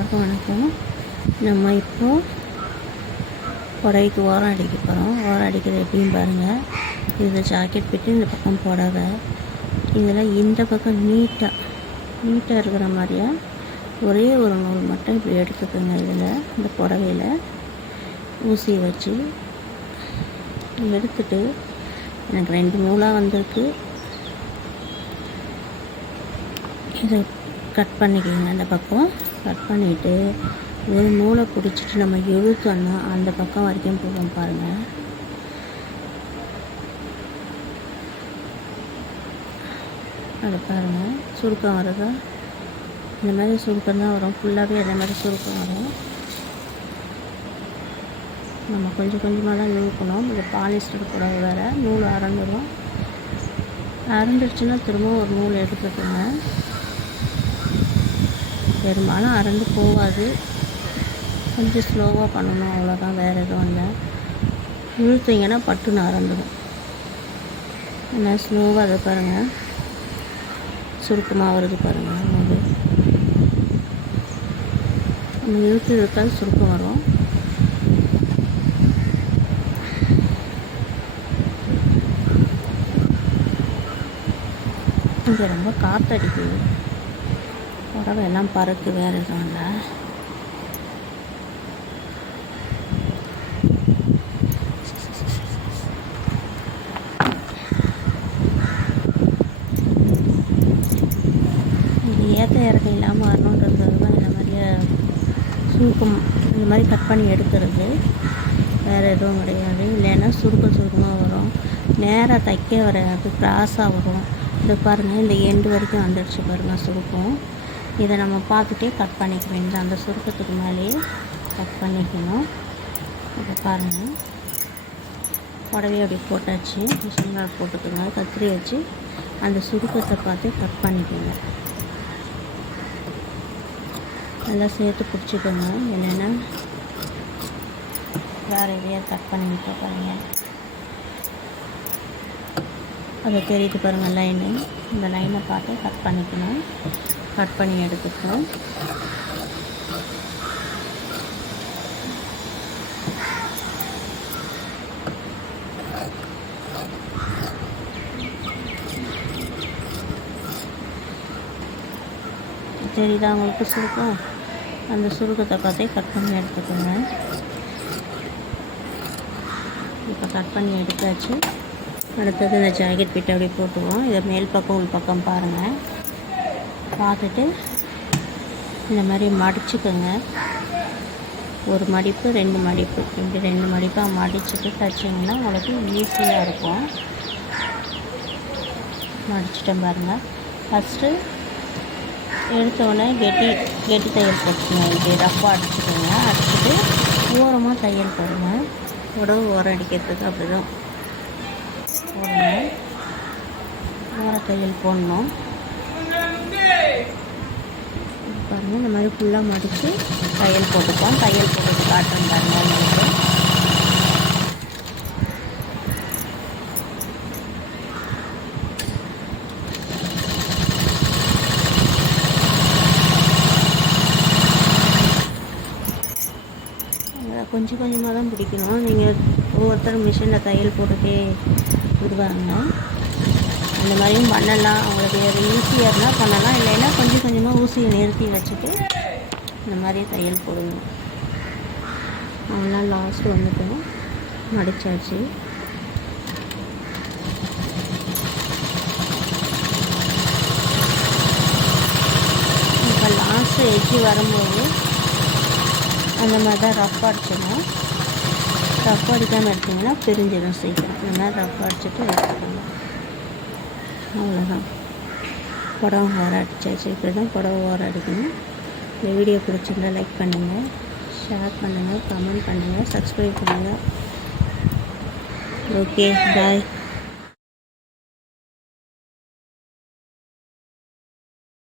எல்லாருக்கும் வணக்கம். நம்ம இப்போது புடவைக்கு ஓரம் அடிக்க போகிறோம். ஓரம் அடிக்கிறது எப்படின்னு பாருங்கள். இதில் ஜாக்கெட் பிட்டு இந்த பக்கம் புடவை, இதில் இந்த பக்கம் நீட்டாக இருக்கிற மாதிரியா ஒரே ஒரு நூல் மட்டும் இப்படி எடுத்துக்கோங்க. இதில் இந்த புடவையில் ஊசி வச்சு எடுத்துட்டு, எனக்கு 2 நூலாக வந்திருக்கு. இதை கட் பண்ணிக்கோங்க. அந்த பக்கம் கட் பண்ணிவிட்டு ஒரு நூலை பிடிச்சிட்டு நம்ம இழுத்தோன்னா அந்த பக்கம் வரைக்கும் போகும் பாருங்கள். அதை பாருங்கள், சுருக்கம் வருதா? இந்த மாதிரி சுருக்கம் தான் வரும். ஃபுல்லாகவே அதே மாதிரி சுருக்கம் வரும். நம்ம கொஞ்சம் கொஞ்சமாக தான் இழுக்கணும். இது பாலிஸ்டர் புடவை வேறு, நூல் அறந்துடுச்சுன்னா திரும்ப ஒரு நூல் எடுத்துக்கோங்க. பெரும்பாலும் அறந்து போகாது, கொஞ்சம் ஸ்லோவாக பண்ணணும், அவ்வளோதான், வேறு எதுவும் இல்லை. இழுத்தீங்கன்னா பட்டுன்னு அறந்துடும். என்ன ஸ்லோவாக அதை பாருங்கள், சுருக்கமாக வருது பாருங்கள். நம்ம இழுத்தால் சுருக்கம் வரும். இங்கே ரொம்ப காற்றடிக்குது, புடவை எல்லாம் பறக்கு, வேறு எதுவும் இல்லை. இது ஏற்ற இறக்கம் இல்லாமல் வரணுன்றது தான் இந்த மாதிரியே சுருக்கம் இந்த மாதிரி கட் பண்ணி எடுக்கிறது, வேறு எதுவும் கிடையாது. இல்லைன்னா சுருக்கமாக வரும், நேராக தைக்க வராது, கிராஸாக வரும். இது பாருங்கள், இந்த எண்டு வரைக்கும் வந்துடுச்சு பாருங்கள் சுருக்கம். இதை நம்ம பார்த்துட்டே கட் பண்ணிக்க வேண்டியது. அந்த சுருக்கத்துக்கு மேலேயே கட் பண்ணிக்கணும். இப்போ பாருங்கள், புடவையை அப்படி போட்டாச்சு. மிஷின்கால் போட்டுக்கோங்க. கத்திரி வச்சு அந்த சுருக்கத்தை பார்த்து கட் பண்ணிக்கோங்க. நல்லா சேர்த்து பிடிச்சிக்கோங்க, இல்லைன்னா வேறு எதையாக கட் பண்ணிக்கிட்ட பாருங்கள். அதை தெரியுது பாருங்கள் லைனு. இந்த லைனை பார்த்து கட் பண்ணிக்கணும். கட் பண்ணி எடுத்துக்கணும். தெரியுதா உங்களுக்கு சுருக்கம்? அந்த சுருக்கத்தை பார்த்தே கட் பண்ணி எடுத்துக்கோங்க. இப்போ கட் பண்ணி எடுத்தாச்சு. அடுத்தது இந்த ஜாக்கெட் பிட்டு அப்படியே போட்டுவோம். இதை மேல் பக்கம் உள் பக்கம் பாருங்கள். பார்த்துட்டு இந்த மாதிரி மடிச்சுக்கோங்க. ஒரு மடிப்பு 2 மடிப்பு, இப்படி 2 மடிப்பாக மடிச்சுட்டு தைச்சிங்கன்னா உங்களுக்கு ஈஸியாக இருக்கும். மடிச்சிட்டேன் பாருங்கள். ஃபஸ்ட்டு எடுத்தோடனே கெட்டி தையல் போட்டுக்கோங்க. இப்படி ரஃப்பாக அடிச்சுக்கோங்க. அடிச்சுட்டு ஓரமாக தையல் போடுங்க. உடம்பு ஓரம் அடிக்கிறதுக்கு அப்படி தான் போடுங்க. ஓர தையல் போடணும். பாருங்கள், இந்த மாதிரி ஃபுல்லாக மடித்து தையல் போட்டுப்போம். தையல் போட்டு காட்டுறேன் பாருங்கள் உங்களுக்கு. கொஞ்சம் கொஞ்சமாக தான் பிடிக்கணும். நீங்கள் ஒவ்வொருத்தரும் மிஷினில் தையல் போட்டுகிட்டே விடுவாங்க. அந்த மாதிரியும் பண்ணலாம். அவங்களுக்கு ஈஸியாக இருந்தால் பண்ணலாம். இல்லைன்னா கொஞ்சம் கொஞ்சமாக ஊசியை நிறுத்தி வச்சுட்டு இந்த மாதிரி தையல் போடுங்க. அவங்களாம் லாஸ்ட்டு வந்துட்டோம், மடித்தாச்சு. இப்போ லாஸ்ட்டு எட்ஜி வரும்போது அந்த மாதிரி தான் ரஃப் அடிச்சிடணும். ரஃப் அடிக்காமல் எடுத்திங்கன்னா பிரிஞ்சிடும் சீக்கிரம். இந்த மாதிரி ரஃப் அடிச்சுட்டு எடுத்துக்கணும். அவ்வளோதான், புடவை ஓரம் அடித்தாச்சு. இப்படி தான் புடவை ஓரம் அடிக்கணும். இந்த வீடியோ பிடிச்சிருந்தா லைக் பண்ணுங்கள், ஷேர் பண்ணுங்கள், கமெண்ட் பண்ணுங்கள், சப்ஸ்கிரைப் பண்ணுங்கள். ஓகே, பாய்.